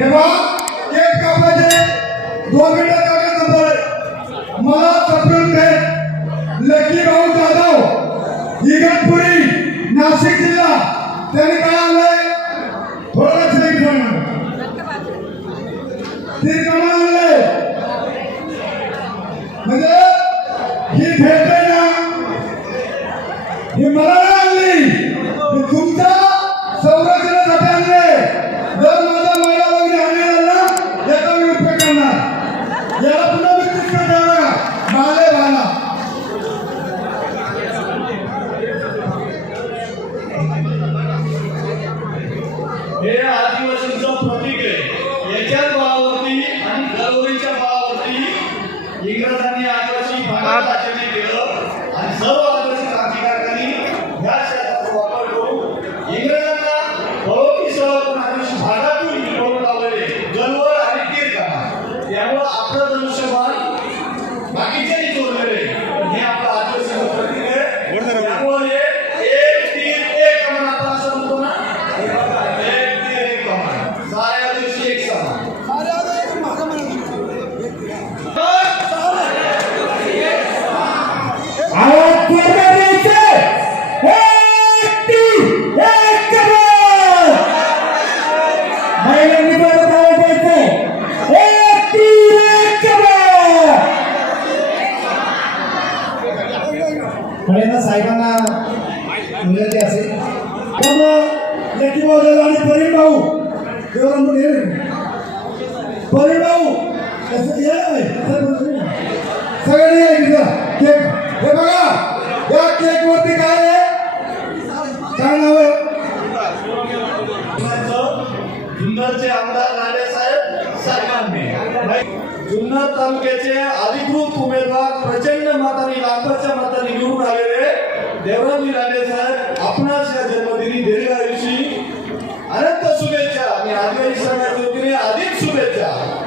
तेव्हा केक कापायचे दोन मिनिटं कागद नंबर मला सप्रेम भेट लेखी भाऊ जाधव इगतपुरी नाशिक जिल्हा. त्यांनी काय आणलंय? थोडं लक्ष द्या हे आदिवासींचं प्रतीक आहे. याच्याच भावावरती आणि गलवरीच्या भावावरती इंग्रजांनी आदिवासी भागात आचरण केलं. आणि सर्व आदिवासी क्रांतिकारकांनी ह्या शब्दाचा वापर करून इंग्रजांना बरोबरी पण आदिवासी भागातून निवडून लावलेले गलवर आणि टीर करा त्यामुळं आपलं धनुष्यबाण बाकीच्या साहेबांना विनंती असेल त्यामुळं लेखी भाऊ आणि परीर भाऊ देवराम हे परीर भाऊ कसं जुन्नरचे आमदार जुन्नर तालुक्याचे अधिकृत उमेदवार प्रचंड मताने लाखाच्या मताने निवडून आलेले देवराजी राणे साहेब आपणास या जन्मदिनी दिलेल्या दिवशी अनंत शुभेच्छा मी आदिवासी समाज वतीने अधिक शुभेच्छा.